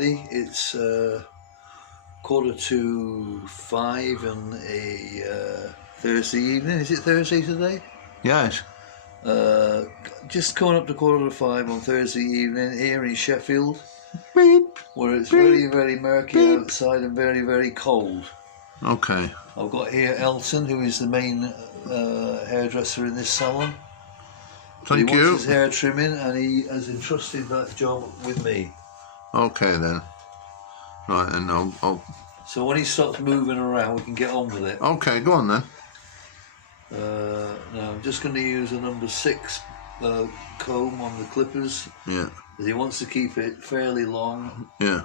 everybody. It's 4:45 on a Thursday evening. Is it Thursday today? Yes. Just coming up to 4:45 on Thursday evening here in Sheffield, Beep. where it's Beep. very, very murky Beep. outside and very, very cold. Okay. I've got here Elton, who is the main hairdresser in this salon. Thank he you. wants his hair trimming, and he has entrusted that job with me. Okay then. Right, and I'll. So when he stops moving around, we can get on with it. Okay, go on then. Now I'm just going to use a number 6 comb on the clippers. Yeah. He wants to keep it fairly long. Yeah.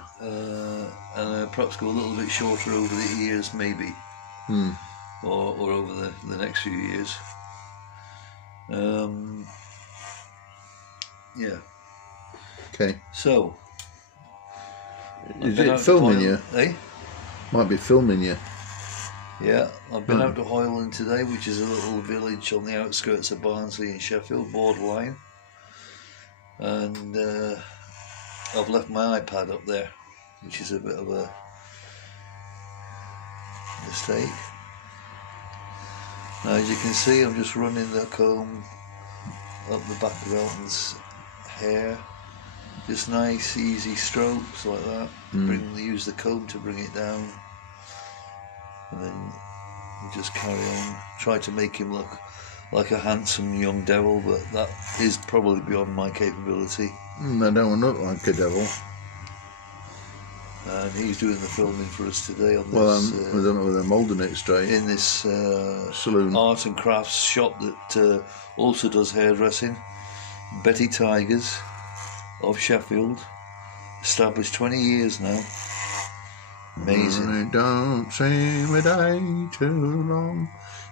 And perhaps go a little bit shorter over the ears, maybe. Or over the next few years. Yeah. Okay. So. Is it filming you? Eh? Might be filming you. Yeah, I've been out to Hoyland today, which is a little village on the outskirts of Barnsley in Sheffield, borderline. And I've left my iPad up there, which is a bit of a mistake. Now, as you can see, I'm just running the comb up the back of Elton's hair. Just nice, easy strokes like that. Use the comb to bring it down. And then you just carry on. Try to make him look like a handsome young devil, but that is probably beyond my capability. I don't want to look like a devil. And he's doing the filming for us today on this. Well, I don't know whether I'm holding it straight. In this saloon, art and crafts shop that also does hairdressing. Betty Tigers of Sheffield, established 20 years now. Amazing. Don't seem a day too long.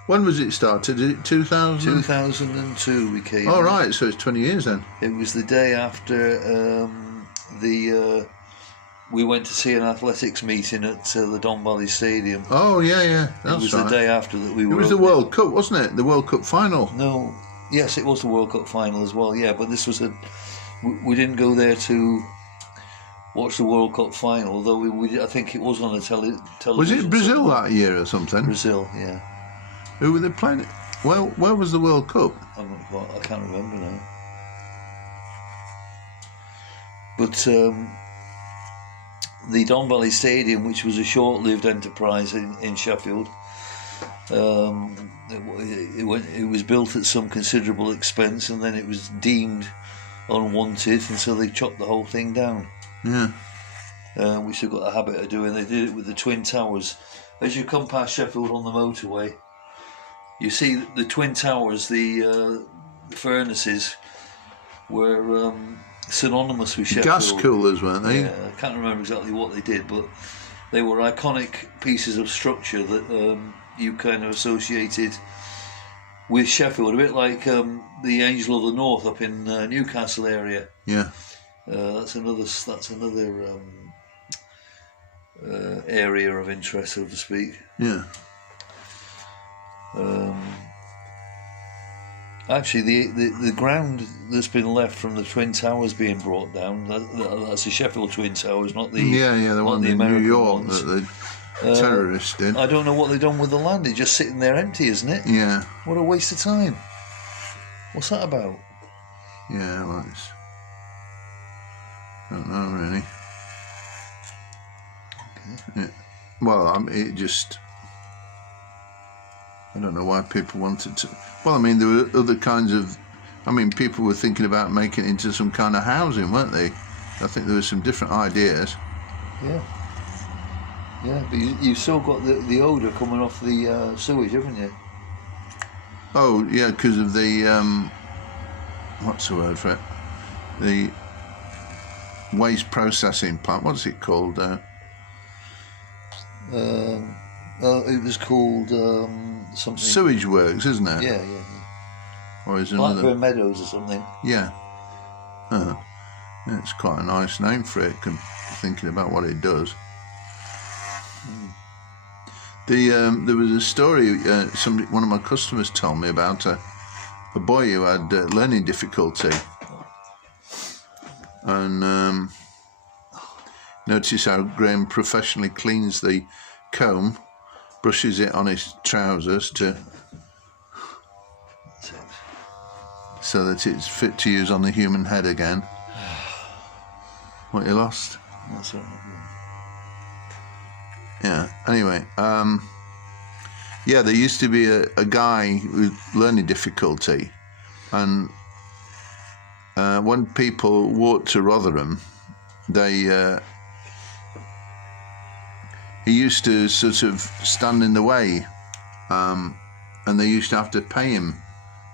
When was it started? Is it 2000? 2002 we came. Oh, right, so it's 20 years then. It was the day after we went to see an athletics meeting at the Don Valley Stadium. Oh, yeah, that's right. It was the day after that we were. It was the World Cup, wasn't it? The World Cup final. No, yes, it was the World Cup final as well, yeah, but this was we didn't go there to watch the World Cup final, although I think it was on the television. Was it Brazil that year or something? Brazil, yeah. Who were they playing? Well, where was the World Cup? I can't remember now. But the Don Valley Stadium, which was a short-lived enterprise in Sheffield, it was built at some considerable expense, and then it was deemed unwanted, and so they chopped the whole thing down. Yeah. Which they've got the habit of doing. They did it with the Twin Towers. As you come past Sheffield on the motorway, you see the Twin Towers, the furnaces were synonymous with Sheffield. Gas coolers, weren't they? Yeah, I can't remember exactly what they did, but they were iconic pieces of structure that you kind of associated with Sheffield, a bit like the Angel of the North up in Newcastle area. Yeah. That's another area of interest, so to speak. Yeah. Actually, the ground that's been left from the Twin Towers being brought down, that's the Sheffield Twin Towers, not the the one in New York that the terrorists did. I don't know what they've done with the land. It's just sitting there empty, isn't it? Yeah. What a waste of time. What's that about? Yeah, well, I don't know really. Okay. Yeah. Well, it just. I don't know why people wanted to. Well, I mean, there were other kinds of. I mean, people were thinking about making it into some kind of housing, weren't they? I think there were some different ideas. Yeah. Yeah, but you've still got the odour coming off the sewage, haven't you? Oh, yeah, because of the. What's the word for it? The waste processing plant. What's it called? It was called something. Sewage works, isn't it? Yeah. Or is it Blackburn Meadows or something. Yeah. Yeah, it's quite a nice name for it. Thinking about what it does. There was a story. One of my customers told me about a boy who had learning difficulty, and Notice how Graeme professionally cleans the comb, brushes it on his trousers so that it's fit to use on the human head again. What, you lost? That's all right. Yeah, anyway, yeah, there used to be a guy with learning difficulty, and when people walked to Rotherham, he used to sort of stand in the way, and they used to have to pay him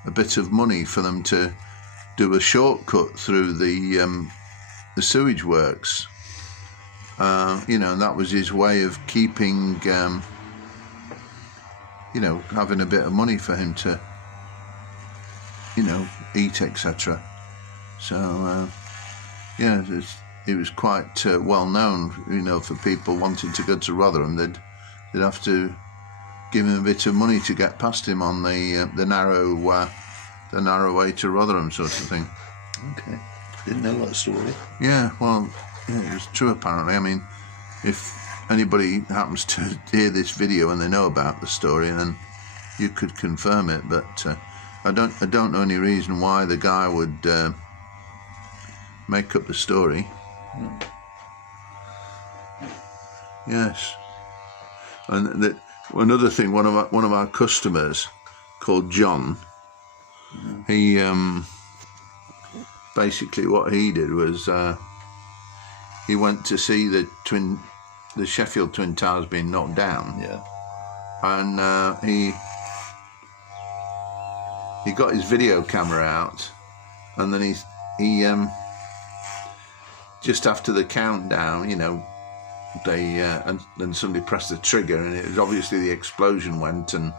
a bit of money for them to do a shortcut through the sewage works. You know, that was his way of keeping, you know, having a bit of money for him to, you know, eat, etc. So, yeah, it was quite well known, you know, for people wanting to go to Rotherham. They'd have to give him a bit of money to get past him on the narrow way to Rotherham, sort of thing. Okay, didn't know that story. Yeah, well, yeah, it was true apparently. I mean, if anybody happens to hear this video and they know about the story, then you could confirm it. But I don't know any reason why the guy would make up the story. Mm. Yes, and another thing, one of our customers called John. He basically what he did was he went to see the Sheffield Twin Towers being knocked down. Yeah. And he got his video camera out, and then he just after the countdown, you know, they and then somebody pressed the trigger, and it was obviously the explosion went, and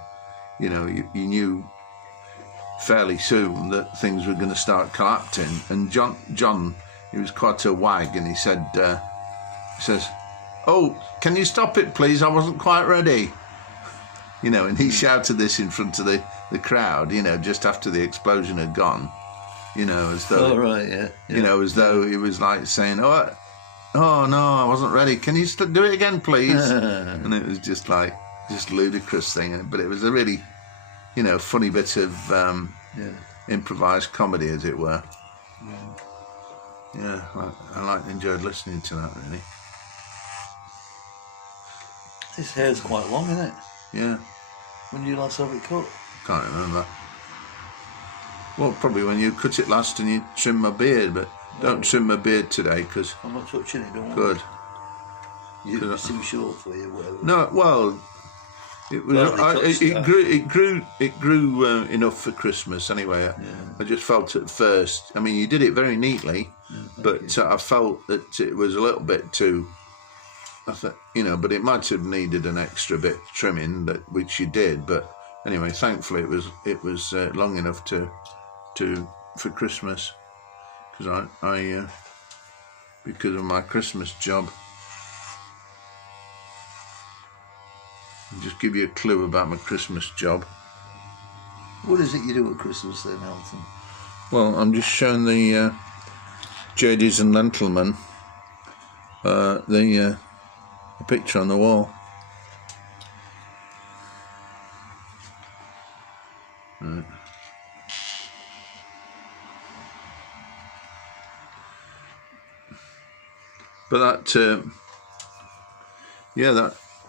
you know, you knew fairly soon that things were going to start collapsing. And John, he was quite a wag, and he said, he says, "Oh, can you stop it, please? I wasn't quite ready." You know, and he shouted this in front of the crowd, you know, just after the explosion had gone. You know, as though, oh, right, yeah. You know, as though he was like saying, "Oh no, I wasn't ready. Can you do it again, please?" And it was just ludicrous thing. But it was a really, you know, funny bit of improvised comedy, as it were. Yeah, I enjoyed listening to that, really. His hair's quite long, isn't it? Yeah. When did you last have it cut? Can't remember. Well, probably when you cut it last and you trim my beard, but don't trim my beard today, because... I'm not touching it, don't worry. Good. It's too short for you, whatever. No, well... It grew enough for Christmas anyway. Yeah. I just felt at first, I mean, you did it very neatly, but I felt that it was a little bit too, you know, but it might have needed an extra bit trimming, which you did. But anyway, thankfully it was long enough for Christmas, because I because of my Christmas job. I'll just give you a clue about my Christmas job. What is it you do at Christmas then, Elton? Well, I'm just showing the Jadies and Lentilmen the picture on the wall. Right. But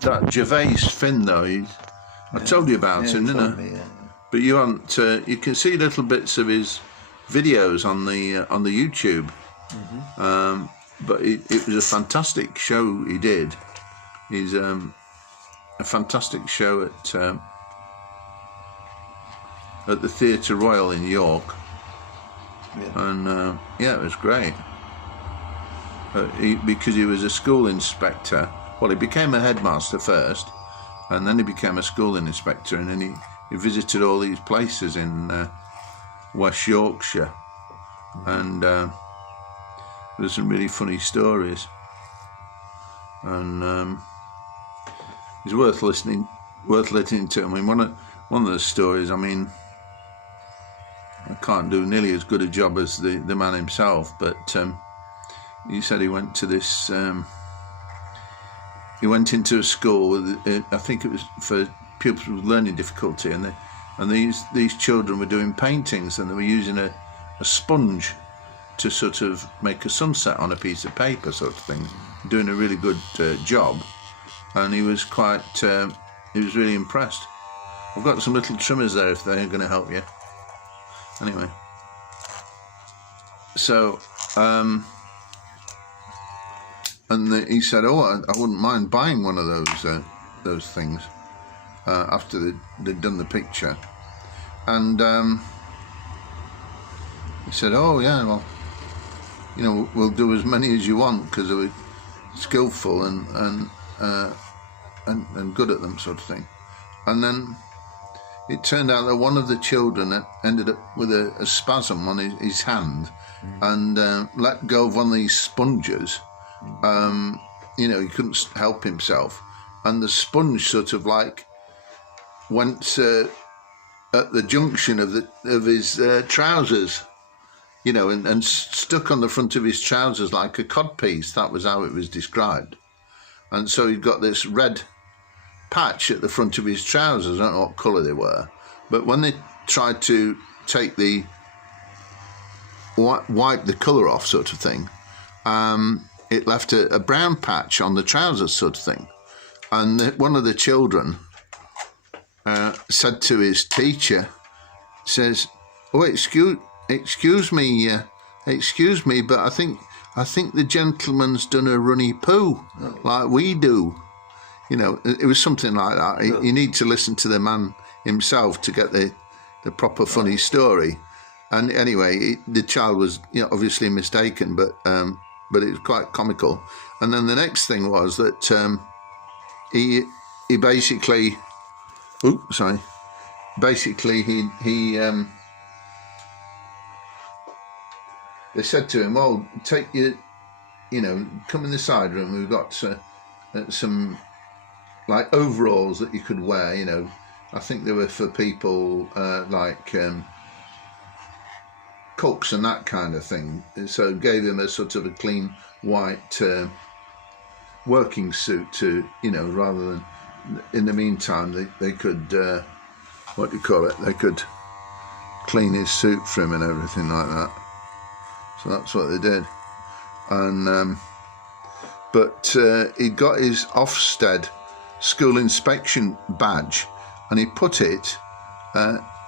that Gervais Finn, though, I told you about him, didn't I? Me, yeah. But you aren't. You can see little bits of his videos on the YouTube. Mm-hmm. But it was a fantastic show he did. He's a fantastic show at the Theatre Royal in York. Yeah. And yeah, it was great. Because he was a school inspector. Well, he became a headmaster first, and then he became a school inspector, and then he visited all these places in West Yorkshire, and there's some really funny stories, and it's worth listening to. I mean, one of the stories, I mean, I can't do nearly as good a job as the man himself, but he said he went to this he went into a school with, I think it was for pupils with learning difficulty, and these children were doing paintings, and they were using a sponge to sort of make a sunset on a piece of paper, sort of thing, doing a really good job. And he was he was really impressed. I've got some little trimmers there if they're going to help you. Anyway, so he said, "Oh, I wouldn't mind buying one of those things." After they'd done the picture, and he said, "Oh yeah, well, you know, we'll do as many as you want because they were skillful and good at them," sort of thing. And then it turned out that one of the children ended up with a spasm on his hand, and let go of one of these sponges. You know, he couldn't help himself, and the sponge sort of like went at the junction of his trousers, you know, and stuck on the front of his trousers like a codpiece. That was how it was described. And so he'd got this red patch at the front of his trousers. I don't know what colour they were, but when they tried to take wipe the colour off, sort of thing, it left a brown patch on the trousers, sort of thing. And one of the children said to his teacher, says, "Oh, excuse me, but I think the gentleman's done a runny poo, like we do." You know, it was something like that. You need to listen to the man himself to get the proper funny story. And anyway, the child was, you know, obviously mistaken, but it was quite comical. And then the next thing was that he basically, they said to him, "Well, take your, you know, come in the side room. We've got some like overalls that you could wear. You know, I think they were for people like cooks and that kind of thing." So gave him a sort of a clean white working suit to, you know, rather than, in the meantime they could they could clean his suit for him and everything like that. So that's what they did. And but he got his Ofsted school inspection badge, and he put it,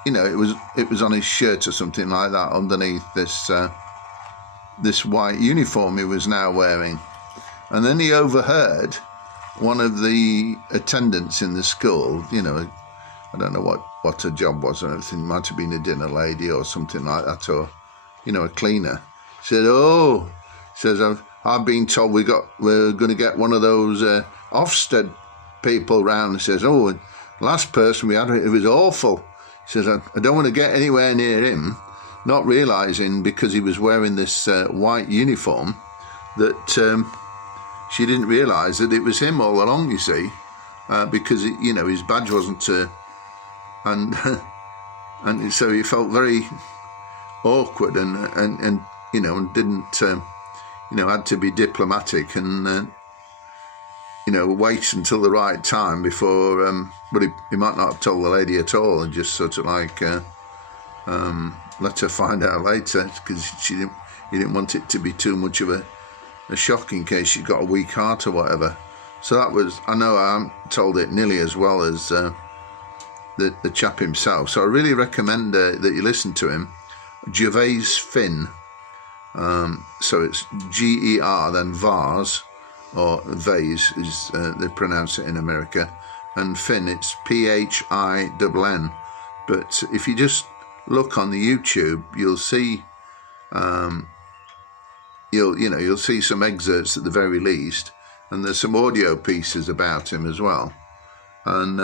you know, it was on his shirt or something like that, underneath this white uniform he was now wearing. And then he overheard one of the attendants in the school, you know, I don't know what her job was or anything, it might have been a dinner lady or something like that, or, you know, a cleaner, said, "Oh," says, I've been told we're going to get one of those Ofsted people round." He says, "Oh, last person we had, it was awful." He says, I don't want to get anywhere near him," not realising, because he was wearing this white uniform, that she didn't realise that it was him all along, you see, because, you know, his badge wasn't, and so he felt very awkward and you know, and didn't, you know, had to be diplomatic and, you know, wait until the right time before, but he might not have told the lady at all and just sort of like let her find out later, because he didn't want it to be too much of a shock in case she got a weak heart or whatever. So that was, I know I haven't told it nearly as well as the chap himself. So I really recommend that you listen to him. Gervais Finn. So it's G-E-R, then Vars, or Vase, is they pronounce it in America, and Finn, it's P-H-I-N-N. But if you just look on the YouTube, you'll see, you'll see some excerpts at the very least, and there's some audio pieces about him as well, and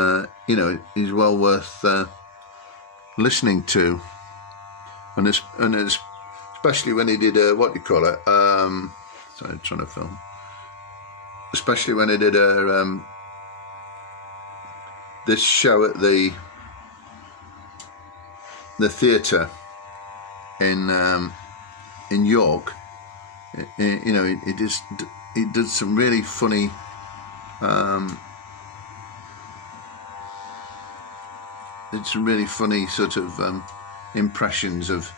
you know, he's well worth listening to, and especially when he did sorry, I'm trying to film. Especially when he did this show at the theatre in York. You know, he did some really funny It's really funny sort of impressions of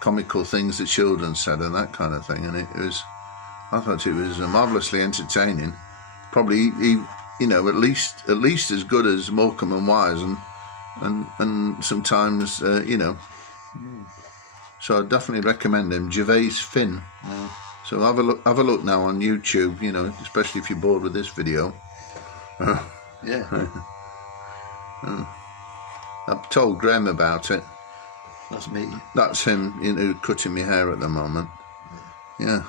comical things that children said and that kind of thing, and I thought it was marvellously entertaining. Probably, you know, at least as good as Morecambe and Wise, and sometimes, you know. So I definitely recommend him, Gervais Finn. Yeah. So have a look now on YouTube, you know, especially if you're bored with this video. Yeah. I've told Graeme about it. That's me. That's him, you know, cutting my hair at the moment. Yeah.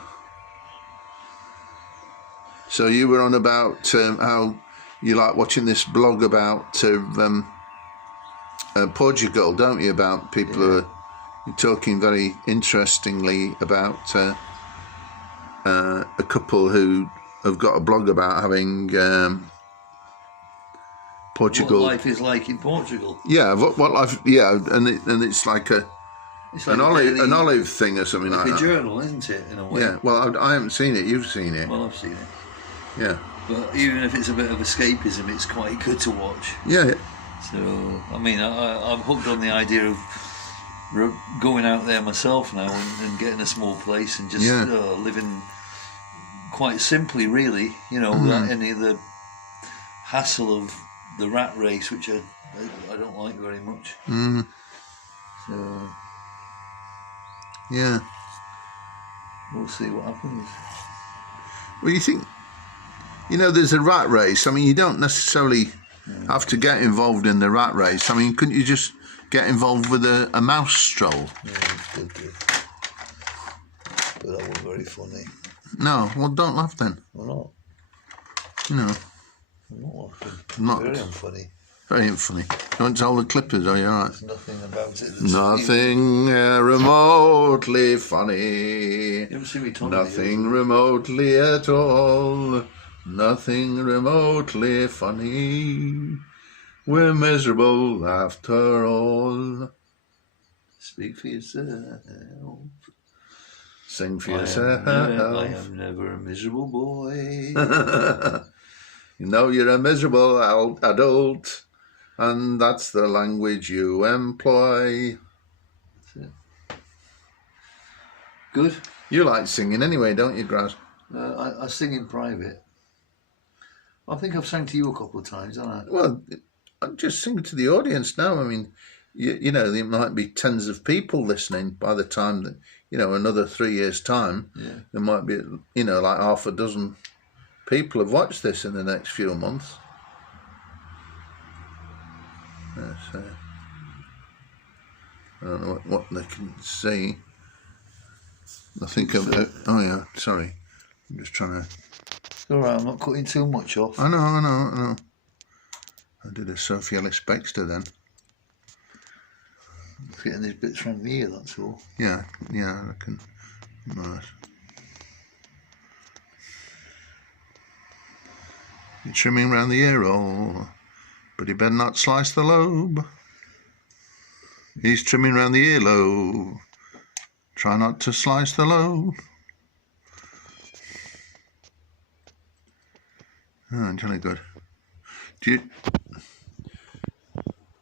So you were on about how you like watching this blog about Portugal, don't you? About people who are talking very interestingly about a couple who have got a blog about having Portugal. What life is like in Portugal. Yeah, what life? Yeah, and it's like an olive thing or something like that. Like a journal, isn't it? In a way. Yeah. Well, I haven't seen it. You've seen it. Well, I've seen it. Yeah. But even if it's a bit of escapism, it's quite good to watch. Yeah. So I mean, I'm hooked on the idea of going out there myself now and getting a small place and just living quite simply, really. You know, without any of the hassle of the rat race, which I don't like very much. So yeah, we'll see what happens. Well, you think, you know, there's a rat race. I mean, you don't necessarily have to get involved in the rat race. I mean, couldn't you just get involved with a mouse stroll? Yeah, it's good. But that wasn't very funny. No, well, don't laugh then. Why not? You know. I'm not laughing. Very unfunny. Very unfunny. You want to tell the clippers, are you all right? There's nothing about it that's nothing remotely funny. You ever see me talking? Nothing remotely at all. Nothing remotely funny. We're miserable after all. Speak for yourself. Sing for yourself. I am never a miserable boy. You know you're a miserable adult, and that's the language you employ. That's it. Good. You like singing anyway, don't you, Graz? I sing in private. I think I've sang to you a couple of times, haven't I? Well, I'm just singing to the audience now. I mean, you know, there might be tens of people listening by the time that, you know, another 3 years' time. Yeah. There might be, you know, like half a dozen people have watched this in the next few months. So, I don't know what they can see. I think oh yeah, sorry. I'm just trying to... It's alright, I'm not cutting too much off. I know. I did a Sophie Ellis Bextor then. Getting these bits from the ear, that's all. Yeah, I reckon. Nice. You're trimming round the ear roll, but you better not slice the lobe. He's trimming round the earlobe. Try not to slice the lobe. Oh, jolly good. Do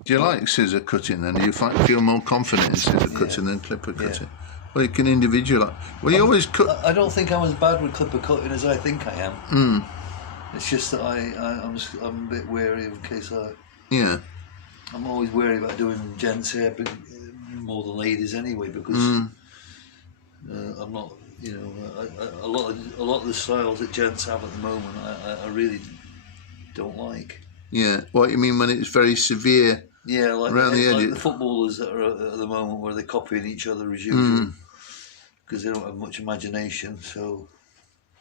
you like scissor cutting then? Do you feel more confident in scissor cutting than clipper cutting? Yeah. Well, you can individualise. Well, you always cut. I don't think I'm as bad with clipper cutting as I think I am. It's just that I'm a bit wary in case Yeah. I'm always wary about doing gents' hair more than ladies anyway, because I'm not, you know, a lot of the styles that gents have at the moment I really don't like. Yeah. What you mean when it's very severe? Yeah, like around the edge. Like the footballers that are at the moment where they're copying each other as usual because they don't have much imagination. So.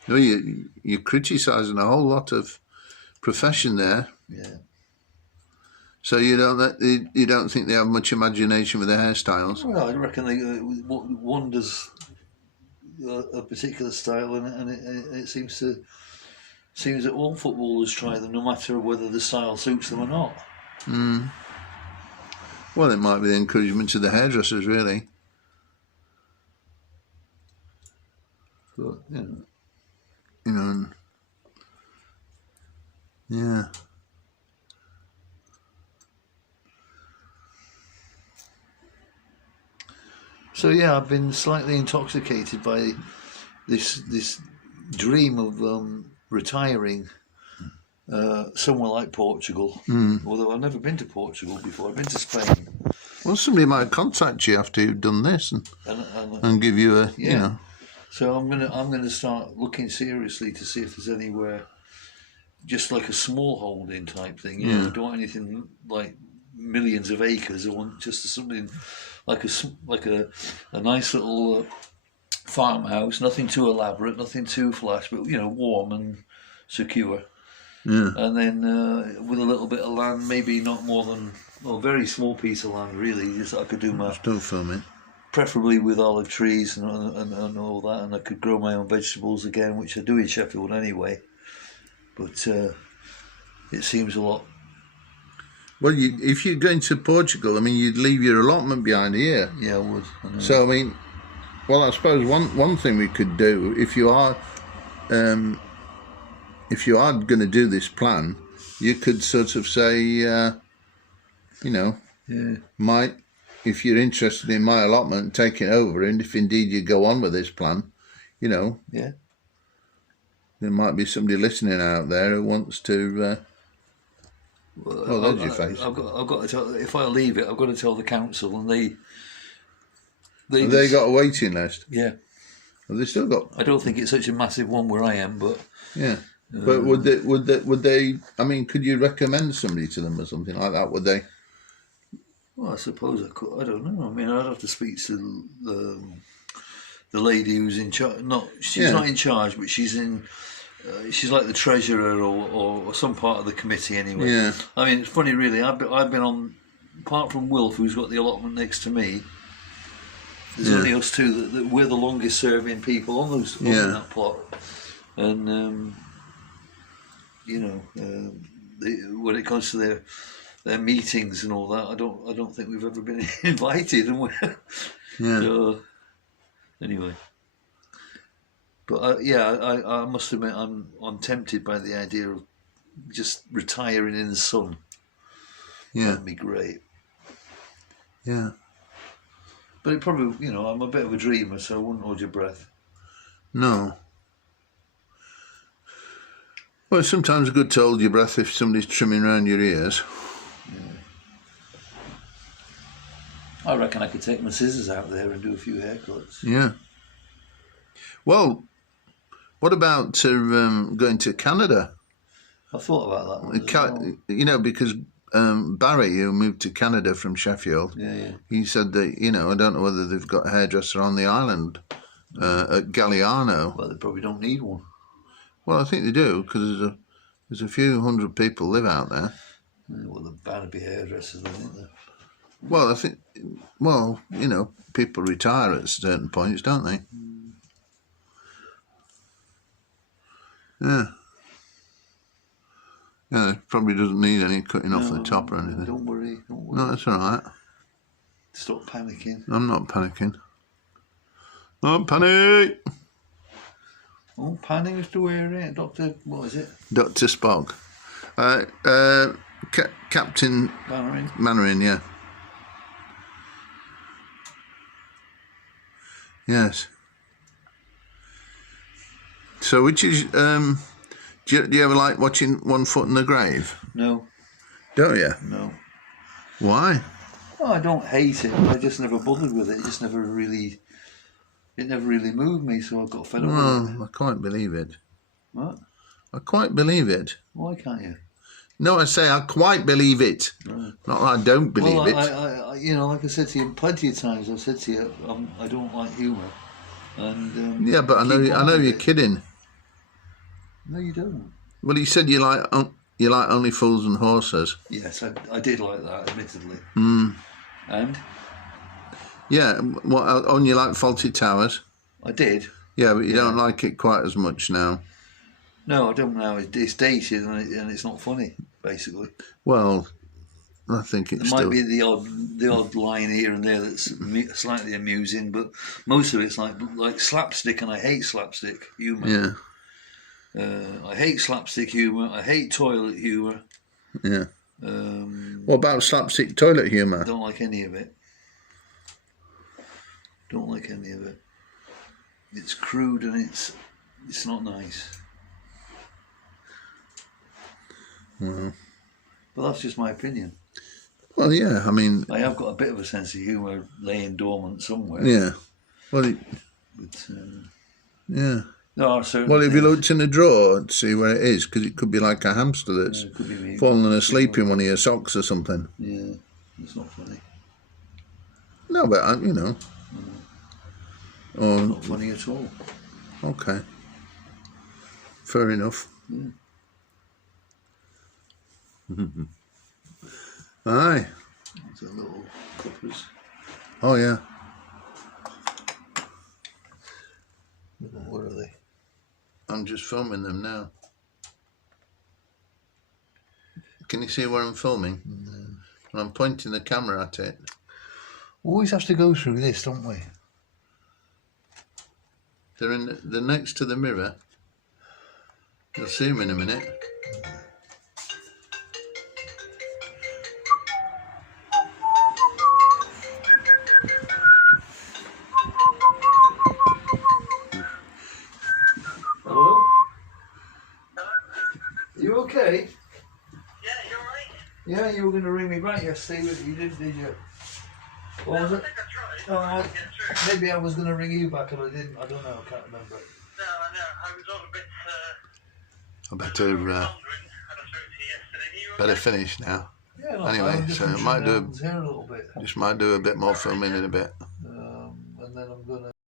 No, you're criticising a whole lot of profession there. Yeah. So you don't think they have much imagination with their hairstyles? Well, I reckon one does a particular style, and it seems that all footballers try them, no matter whether the style suits them or not. Well, it might be the encouragement to the hairdressers, really. But, you know. You know, Yeah. So yeah, I've been slightly intoxicated by this dream of retiring somewhere like Portugal. Although I've never been to Portugal before. I've been to Spain. Well, somebody might contact you after you've done this and give you a, yeah. you know. So I'm gonna start looking seriously to see if there's anywhere, just like a small holding type thing. You know, I don't want anything like millions of acres. I want just something like a nice little farmhouse. Nothing too elaborate, nothing too flash, but you know, warm and secure. Yeah. And then with a little bit of land, maybe not more than a very small piece of land, really. Just I could do my Still filming. Preferably with olive trees and all that, and I could grow my own vegetables again, which I do in Sheffield anyway. But it seems a lot. Well, if you're going to Portugal, I mean, you'd leave your allotment behind here. Yeah, I would. So I mean, well, I suppose one thing we could do if you are going to do this plan, you could sort of say, you know, if you're interested in my allotment, take it over, and if indeed you go on with this plan, you know, there might be somebody listening out there who wants to. There's your face. I've got to tell. If I leave it, I've got to tell the council, and they got a waiting list. Yeah. Well, they still got. I don't think it's such a massive one where I am, but. Yeah. But would they? I mean, could you recommend somebody to them or something like that? Would they? Well, I suppose I could. I don't know. I mean, I'd have to speak to the lady who's in charge. She's not in charge, but she's in. She's like the treasurer or some part of the committee anyway. Yeah. I mean, it's funny, really. I've been on, apart from Wilf, who's got the allotment next to me. There's only us two that we're the longest serving people on that plot, and you know, when it comes to their meetings and all that, I don't think we've ever been invited, and so, anyway. But I must admit, I'm tempted by the idea of just retiring in the sun. Yeah, that'd be great. Yeah, but it probably, you know, I'm a bit of a dreamer, so I wouldn't hold your breath. No. Well, it's sometimes good to hold your breath if somebody's trimming around your ears. Yeah. I reckon I could take my scissors out there and do a few haircuts. Yeah. Well, what about going to Canada? I thought about that one as well. You know, because Barry, who moved to Canada from Sheffield, he said that, you know, I don't know whether they've got a hairdresser on the island at Galliano. Well, they probably don't need one. Well, I think they do, because there's a few hundred people live out there. Well, they're bound to be hairdressers, aren't they? Well, I think, well, you know, people retire at certain points, don't they? Yeah. Yeah, it probably doesn't need any cutting off the top or anything. Don't worry. No, that's all right. Stop panicking. I'm not panicking. Don't panic! Oh, panic is to wear it. Dr. What is it? Dr. Spock. Captain Mannering, yeah. Yes. So, which is, do you ever like watching One Foot in the Grave? No. Don't you? No. Why? Well, I don't hate it, but I just never bothered with it. It just never really moved me, so I got fed up with it. I can't believe it. What? I quite believe it. Why can't you? No, I say I quite believe it. Right. Not that I don't believe it. I, you know, like I said to you plenty of times, I've said to you, I don't like humour. And yeah, but I know you're kidding. No, you don't. Well, you said you like Only Fools and Horses. Yes, I did like that, admittedly. And? Yeah, what, you like Fawlty Towers? I did. Yeah, but you don't like it quite as much now. No, I don't know. It's dated and it's not funny, basically. Well, I think it's there might be the odd line here and there that's slightly amusing, but most of it's like slapstick, and I hate slapstick humour. Yeah. I hate slapstick humour. I hate toilet humour. Yeah. What about slapstick toilet humour? Don't like any of it. Don't like any of it. It's crude and it's not nice. Well, but that's just my opinion. Well, yeah, I mean, I have got a bit of a sense of humour laying dormant somewhere. Yeah. Well, but, yeah. Well, if you looked in a drawer to see where it is, because it could be like a hamster that's fallen asleep in one of your socks or something. Yeah, it's not funny. No, but you know. It's not funny at all. Okay. Fair enough. Yeah. Aye. It's a little cuppers. Oh yeah. Where are they? I'm just filming them now. Can you see where I'm filming? No. And I'm pointing the camera at it. We always have to go through this, don't we? They're next to the mirror. You'll see them in a minute. Hello? You okay? Yeah, you're right. Yeah, you were going to ring me back yesterday, but you didn't, did you? What was it? I think I tried. Maybe I was going to ring you back and I didn't. I don't know. I can't remember. No, I know. I was all a bit. I better better finish now. Yeah, anyway, so I might do here a little bit. just might do a bit more filming in a bit. And then I'm gonna.